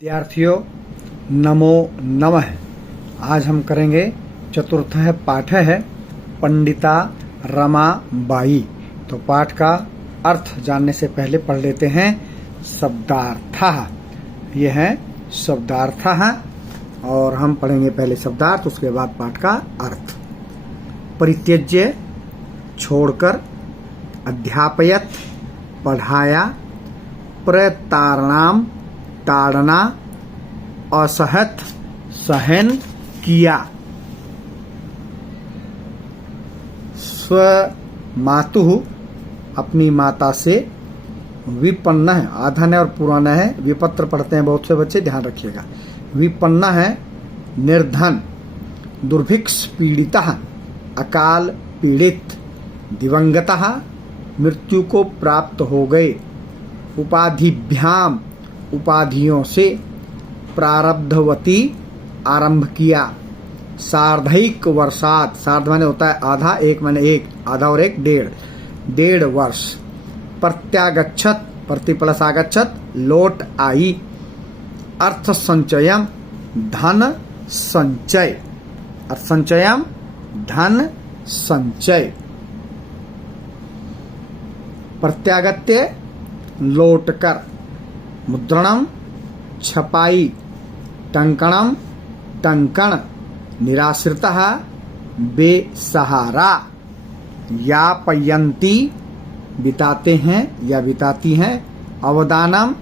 विद्यार्थियों नमो नमः। आज हम करेंगे चतुर्थ पाठ है पंडिता रमाबाई। तो पाठ का अर्थ जानने से पहले पढ़ लेते हैं शब्दार्थ। ये है शब्दार्थ और हम पढ़ेंगे पहले शब्दार्थ, उसके बाद पाठ का अर्थ। परित्यज्य छोड़कर, अध्यापयत पढ़ाया, प्रतारणाम ताड़ना, असहत सहन किया। स्वमातुः अपनी माता से, विपन्न है आधा है और पुराना है, विपत्र पढ़ते हैं बहुत से बच्चे, ध्यान रखिएगा। विपन्न है निर्धन, दुर्भिक्ष पीड़िता, अकाल पीड़ित, दिवंगतः मृत्यु को प्राप्त हो गए, उपाधिभ्याम उपाधियों से, प्रारब्धवती आरंभ किया, सार्धैक वर्षात, सार्ध माने होता है आधा, एक माने एक, आधा और एक डेढ़ वर्ष, प्रत्यागच्छत प्रति प्लस आगच्छत लौट आई, अर्थ संचयम धन संचय, अर्थ संचयम धन संचय, प्रत्यागत्य लौटकर, मुद्रणम छपाई, टंकणम टंकण, निराश्रितः बेसहारा, यापयन्ति बिताते हैं या बिताती हैं, अवदानम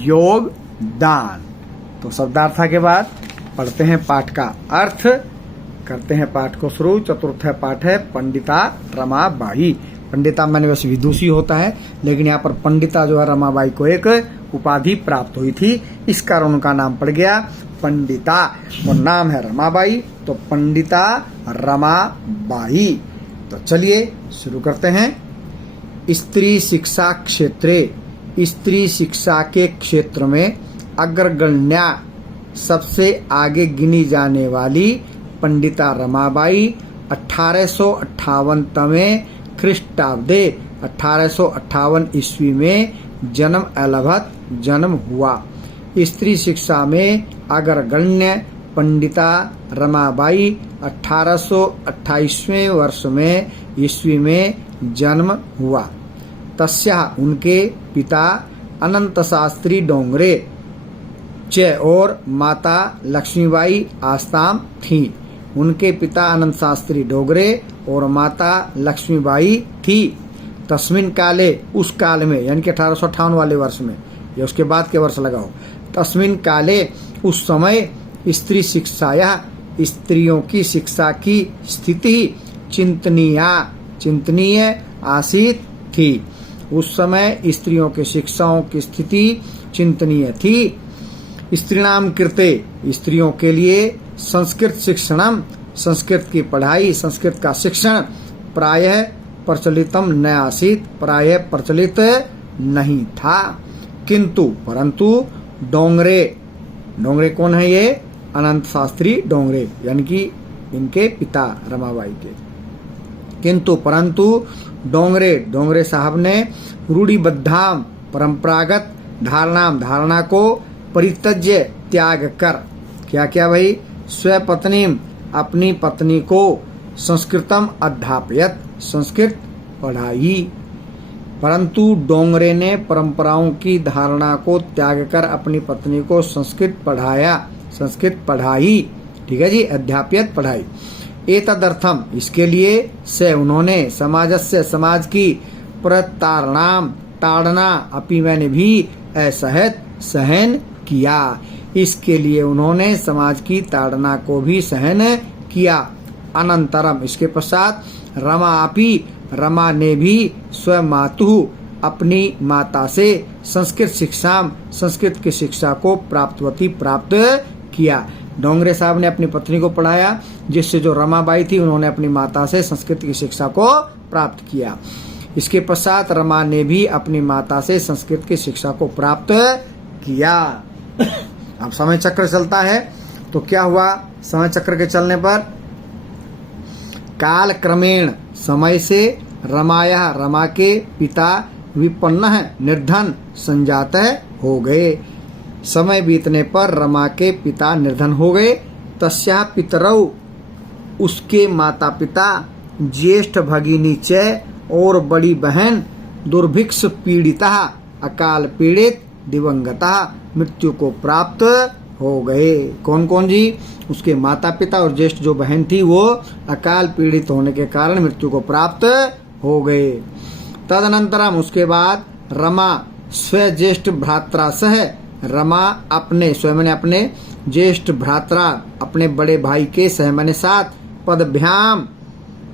योगदान। तो शब्दार्थ के बाद पढ़ते हैं पाठ का अर्थ, करते हैं पाठ को शुरू। चतुर्थ पाठ है पंडिता रमाबाई। पंडिता माने वैसे विदुषी होता है, लेकिन यहाँ पर पंडिता जो है रमाबाई को एक उपाधि प्राप्त हुई थी, इस कारण उनका नाम पड़ गया पंडिता, और नाम है रमाबाई, तो पंडिता रमाबाई। तो चलिए शुरू करते हैं। स्त्री शिक्षा क्षेत्रे, स्त्री शिक्षा के क्षेत्र में अग्रगण्या सबसे आगे गिनी जाने वाली पंडिता रमाबाई 1858 ख्रीष्टाब्दे 1858 ईस्वी में जन्म अलभत जन्म हुआ। स्त्री शिक्षा में अग्रगण्य पंडिता रमाबाई 1828वें वर्ष में ईस्वी में जन्म हुआ। तस्याः उनके पिता अनंत शास्त्री डोंगरे च और माता लक्ष्मीबाई आस्ताम थी। उनके पिता अनंत शास्त्री डोगरे और माता लक्ष्मीबाई थी। तस्मिन काले, उस काल में, यानी कि 1858 वाले वर्ष में, या उसके बाद के वर्ष लगाओ। तस्मिन काले, उस समय, स्त्री शिक्षाया, स्त्रियों की शिक्षा की स्थिति चिंतनीय आसीत थी। उस समय स्त्रियों के शिक्षाओं की स्थिति चिंतनीय थी। स्त्रीणाम कृते, स्त्रियों के लिए, संस्कृत शिक्षणम, संस्कृत की पढ़ाई, संस्कृत का शिक्षण, प्रायः प्रचलितम न आसीत, प्रायः प्रचलित नहीं था। किंतु परंतु डोंगरे कौन है ये? अनंत शास्त्री डोंगरे, यानी कि इनके पिता रमाबाई के। किंतु परंतु डोंगरे साहब ने रूढ़िबद्धाम परंपरागत धारणा को परित्यज्य त्याग कर, क्या क्या भाई? स्वपत्नीम अपनी पत्नी को, संस्कृतम अध्यापयत संस्कृत पढ़ाई। परंतु डोंगरे ने परंपराओं की धारणा को त्याग कर अपनी पत्नी को संस्कृत पढ़ाई। ठीक है जी, अध्यापयत पढ़ाई। एतदर्थम, इसके लिए, से उन्होंने, समाजस्य समाज की, प्रतारणाम ताड़ना, अपि मैंने भी, असहत सहन किया। इसके लिए उन्होंने समाज की ताड़ना को भी सहन किया। अनंतरम, इसके पश्चात, रमा ने भी स्वमातुः अपनी माता से, संस्कृत की शिक्षा को प्राप्त किया। डोंगरे साहब ने अपनी पत्नी को पढ़ाया, जिससे जो रमाबाई थी उन्होंने अपनी माता से संस्कृत की शिक्षा को प्राप्त किया। इसके पश्चात रमा ने भी अपनी माता से संस्कृत की शिक्षा को प्राप्त किया। अब समय चक्र चलता है, तो क्या हुआ? समय चक्र के चलने पर काल क्रमेण, समय से, रमा के पिता विपन्न निर्धन संजात हो गए। समय बीतने पर रमा के पिता निर्धन हो गए। तस्या पितरौ, उसके माता पिता, ज्येष्ठ भगिनी च, और बड़ी बहन, दुर्भिक्ष पीड़िता, अकाल पीड़ित, दिवंगता, मृत्यु को प्राप्त हो गए। कौन कौन जी? उसके माता पिता और ज्येष्ठ जो बहन थी वो अकाल पीड़ित होने के कारण मृत्यु को प्राप्त हो गए। तदनंतरम, उसके बाद रमा स्व ज्येष्ठ भ्रात्रा सह, रमा अपने स्वयं मैंने अपने ज्येष्ठ भ्रात्रा, अपने बड़े भाई के सह मैंने साथ, पदभ्याम,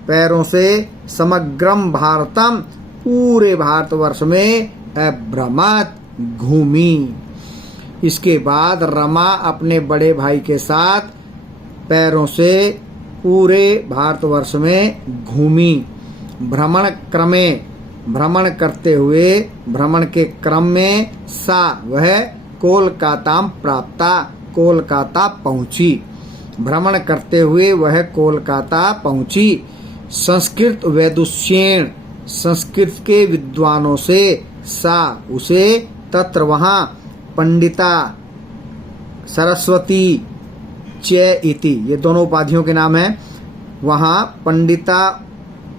पैरों से, समग्रम भारतम, पूरे भारतवर्ष में अभ्रमत, घूमी। इसके बाद रमा अपने बड़े भाई के साथ पैरों से पूरे भारतवर्ष में घूमी। भ्रमण क्रमे, भ्रमण करते हुए, भ्रमण के क्रम में, सा वह कोलकाता प्राप्ता, कोलकाता पहुंची। भ्रमण करते हुए वह कोलकाता पहुंची। संस्कृत वैदुष्येण, संस्कृत के विद्वानों से, सा उसे, तत्र वहां, पंडिता सरस्वती च इति, ये दोनों उपाधियों के नाम हैं। वहां पंडिता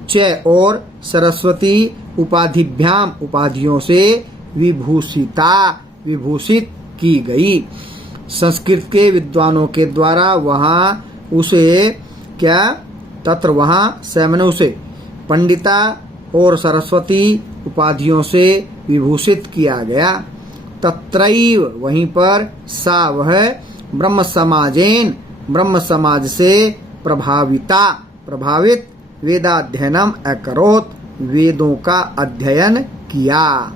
च और सरस्वती उपाधिभ्याम, उपाधियों से, विभूषिता, विभूषित की गई। संस्कृत के विद्वानों के द्वारा वहां उसे क्या, तत्र वहां सैमने उसे पंडिता और सरस्वती उपाधियों से विभूषित किया गया। तत्रैव, वहीं पर, सा वह, ब्रह्म समाजेन, ब्रह्म समाज से प्रभाविता, प्रभावित, वेदाध्ययनम अकरोत, वेदों का अध्ययन किया।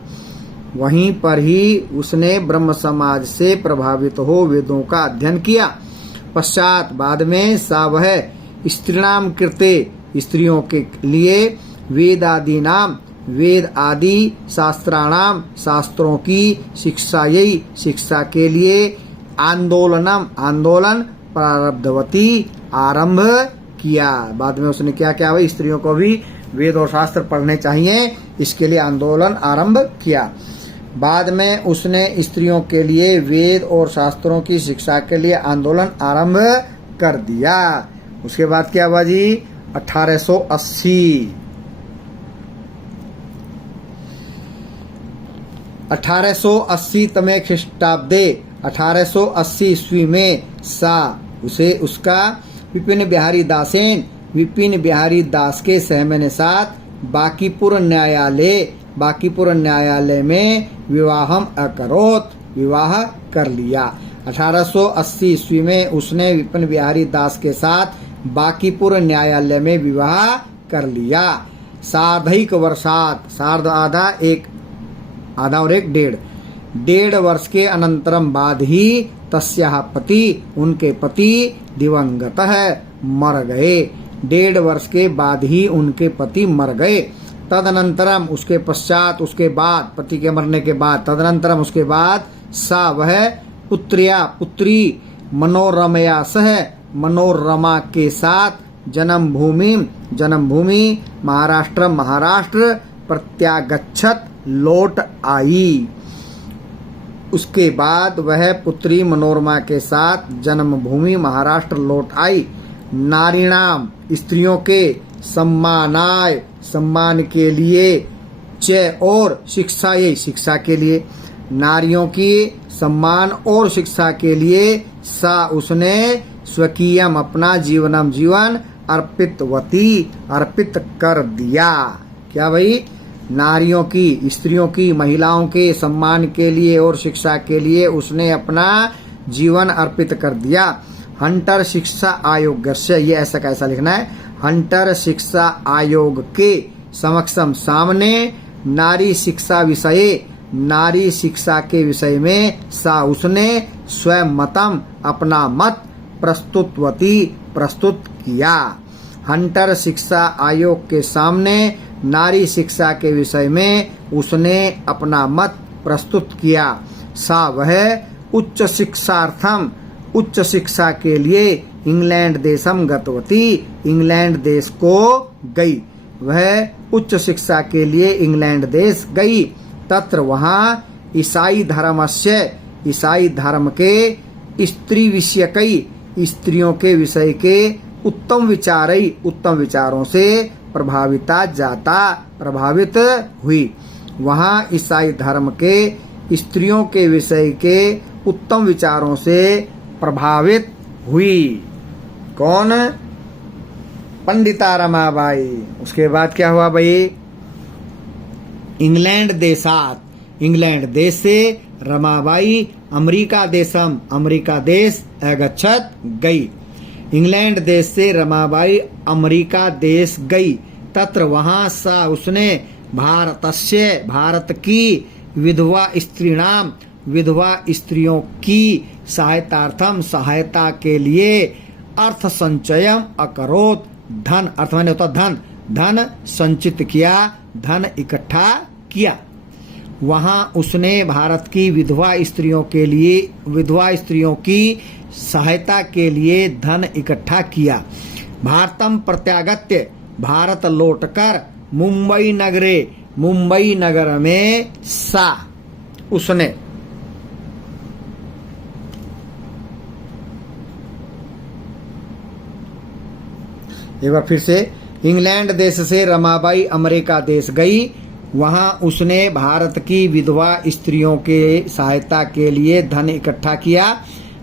वहीं पर ही उसने ब्रह्म समाज से प्रभावित हो वेदों का अध्ययन किया। पश्चात, बाद में, सा वह, स्त्रीणाम कृते, स्त्रियों के लिए, वेदादि नाम, वेद आदि, शास्त्राणाम, शास्त्रों की, शिक्षायै, शिक्षा के लिए, आंदोलनम, आंदोलन, प्रारब्धवती, आरंभ किया। बाद में उसने क्या क्या हुआ, स्त्रियों को भी वेद और शास्त्र पढ़ने चाहिए, इसके लिए आंदोलन आरंभ किया। बाद में उसने स्त्रियों के लिए वेद और शास्त्रों की शिक्षा के लिए आंदोलन आरंभ कर दिया। उसके बाद क्या हुआ जी, 1880 तमे ख्रीष्टाब्दे, 1880 ईस्वी में, सा उसे, उसका, विपिन बिहारी दासेन, विपिन बिहारी दास के सहमने साथ, बांकीपुर न्यायालय, बांकीपुर न्यायालय में विवाहम अकरोत, विवाह कर लिया। 1880 ईस्वी में उसने विपिन बिहारी दास के साथ बांकीपुर न्यायालय में विवाह कर लिया। सार्धैक वर्षात, सार्ध आधा, एक आधा और एक डेढ़ वर्ष के अनंतरम बाद ही, तस्याः पति, उनके पति, दिवंगत है, मर गए। 1.5 वर्ष के बाद ही उनके पति मर गए। तदनंतरम, उसके पश्चात, उसके बाद, पति के मरने के बाद, तदनंतरम उसके बाद, सा वह, पुत्रिया, पुत्री, मनोरमया सह, मनोरमा के साथ, जन्मभूमि महाराष्ट्र, महाराष्ट्र प्रत्यागच्छत, लौट आई। उसके बाद वह पुत्री मनोरमा के साथ जन्मभूमि महाराष्ट्र लौट आई। नारीणाम, स्त्रियों के, सम्मानाय, सम्मान के लिए, च और, शिक्षा, ये शिक्षा के लिए, नारियों की सम्मान और शिक्षा के लिए, सा उसने, स्वकीयम अपना, जीवनम जीवन, अर्पितवती, अर्पित कर दिया। क्या भाई, नारियों की, स्त्रियों की, महिलाओं के सम्मान के लिए और शिक्षा के लिए उसने अपना जीवन अर्पित कर दिया। हंटर शिक्षा आयोग से, ये ऐसा कैसा लिखना है, हंटर शिक्षा आयोग के समक्षम, सामने, नारी शिक्षा विषय, नारी शिक्षा के विषय में, सा उसने, स्वयं मतम, अपना मत, प्रस्तुतवती, प्रस्तुत किया। हंटर शिक्षा आयोग के सामने नारी शिक्षा के विषय में उसने अपना मत प्रस्तुत किया। सा वह, उच्च शिक्षार्थम, उच्च शिक्षा के लिए, इंग्लैंड देशम गतवती, इंग्लैंड देश को गई। वह उच्च शिक्षा के लिए इंग्लैंड देश गई। तत्र वहां, ईसाई धर्मस्य, ईसाई धर्म के स्त्री विषयकई स्त्रियों के विषय के उत्तम विचारों से प्रभावित हुई। वहाँ ईसाई धर्म के स्त्रियों के विषय के उत्तम विचारों से प्रभावित हुई। कौन? पंडिता रमाबाई। उसके बाद क्या हुआ भाई? इंग्लैंड देश से रमाबाई अमेरिका देश अगच्छत गई। इंग्लैंड देश से रमाबाई अमेरिका देश गई। तत्र वहाँ सा उसने भारत की विधवा स्त्रियों की सहायता के लिए अर्थ संचयम अकरोत। धन अर्थ माने होता धन संचित किया, धन इकट्ठा किया। वहाँ उसने भारत की विधवा स्त्रियों की सहायता के लिए धन इकट्ठा किया। भारतम प्रत्यागत्य भारत लौटकर मुंबई नगर में उसने एक बार फिर से, इंग्लैंड देश से रमाबाई अमेरिका देश गई। वहां उसने भारत की विधवा स्त्रियों के सहायता के लिए धन इकट्ठा किया।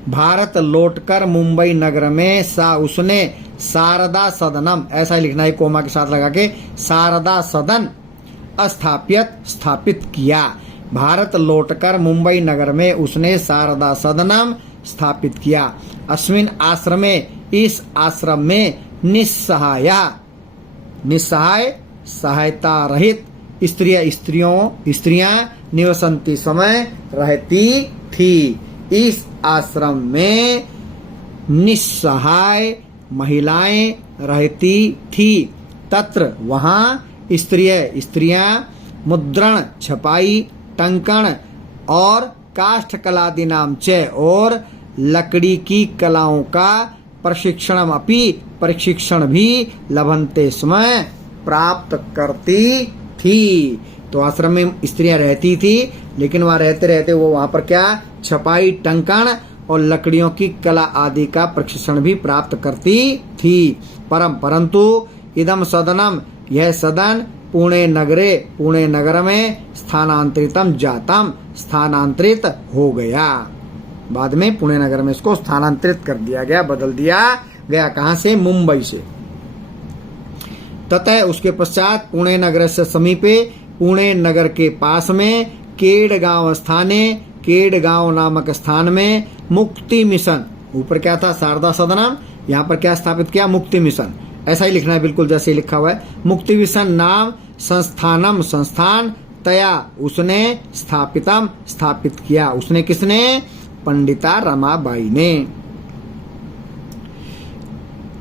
भारत लौटकर मुंबई नगर में उसने शारदा सदनम, ऐसा ही लिखना है कोमा के साथ लगा के, शारदा सदन स्थापित किया। भारत लौटकर मुंबई नगर में उसने शारदा सदनम स्थापित किया। अस्मिन आश्रमे, इस आश्रम में निस्सहाय सहायता रहित स्त्रियां निवसंती समय रहती थी। इस आश्रम में निस्सहाय महिलाएं रहती थी। तत्र वहाँ स्त्रियां मुद्रण, छपाई, टंकण और काष्ठ कलादीनाम च और लकड़ी की कलाओं का प्रशिक्षण भी लभन्ते समय प्राप्त करती थी। तो आश्रम में स्त्रियां रहती थी, लेकिन वहां रहते वो वहां पर क्या, छपाई, टंकण और लकड़ियों की कला आदि का प्रशिक्षण भी प्राप्त करती थी। परंतु इदम सदनम, यह सदन पुणे नगर में स्थानांतरित हो गया। बाद में पुणे नगर में इसको स्थानांतरित कर दिया गया, बदल दिया गया। कहां से? मुंबई से। ततः उसके पश्चात पुणे नगर से समीपे, पुणे नगर के पास में केडगांव नामक स्थान में मुक्ति मिशन, ऊपर क्या था? शारदा सदनम, यहाँ पर क्या स्थापित किया? मुक्ति मिशन। ऐसा ही लिखना है बिल्कुल जैसे लिखा हुआ है। मुक्ति मिशन नाम संस्थान तया उसने स्थापित किया। उसने किसने? पंडिता रमाबाई ने।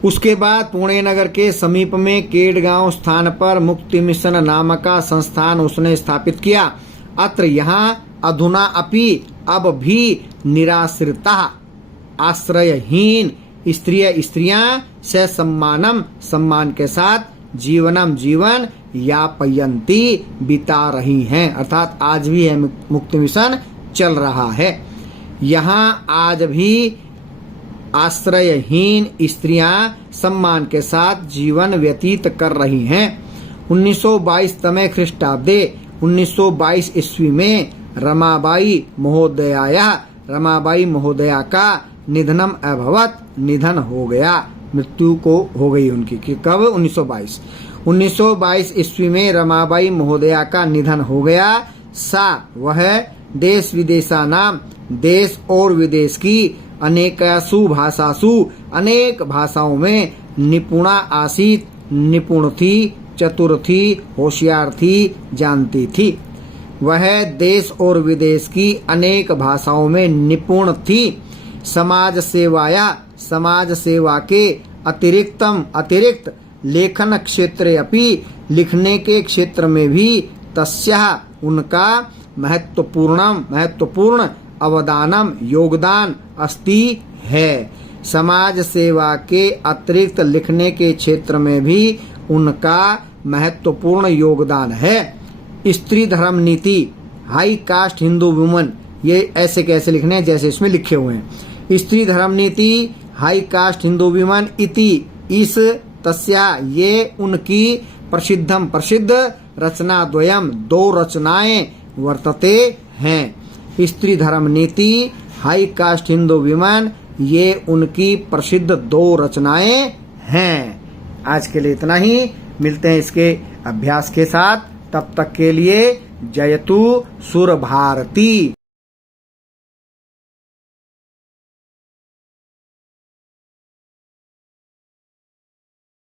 उसके बाद पुणे नगर के समीप में केडगांव स्थान पर मुक्ति मिशन नामक का संस्थान उसने स्थापित किया। अत्र यहाँ अधुना अपि अब भी निराश्रिता आश्रयहीन स्त्रियां से सम्मान के साथ जीवन यापयंती बिता रही हैं। अर्थात आज भी है मुक्ति मिशन चल रहा है। यहाँ आज भी आश्रयहीन स्त्रियां सम्मान के साथ जीवन व्यतीत कर रही हैं। 1922 ख्रीष्टाब्दे 1922 ईस्वी में रमाबाई महोदया का निधनम अभवत, निधन हो गया, मृत्यु को हो गई उनकी। कि कब? 1922 ईस्वी में रमाबाई महोदया का निधन हो गया। वह देश विदेशा नाम, देश और विदेश की अनेक भाषाओं में निपुणा आसीत, निपुण थी, चतुर थी, होशियार थी, जानती थी। वह देश और विदेश की अनेक भाषाओं में निपुण थी। समाज सेवा के अतिरिक्त लेखन क्षेत्रे अपि, लिखने के क्षेत्र में भी तस्याः उनका महत्वपूर्ण अवदानम योगदान अस्ति है। समाज सेवा के अतिरिक्त लिखने के क्षेत्र में भी उनका महत्वपूर्ण योगदान है। स्त्री धर्म नीति, हाई कास्ट हिंदू वुमन, ये ऐसे कैसे लिखने हैं जैसे इसमें लिखे हुए हैं। स्त्री धर्म नीति हाई कास्ट हिंदू विमन इति इस तस्या ये उनकी प्रसिद्धम प्रसिद्ध रचना द्वयम 2 रचनाएं वर्तते हैं। स्त्री धर्म नीति हाई कास्ट हिंदू विमन ये उनकी प्रसिद्ध 2 रचनाएं हैं। आज के लिए इतना ही, मिलते हैं इसके अभ्यास के साथ। तब तक के लिए जयतु सुर भारती।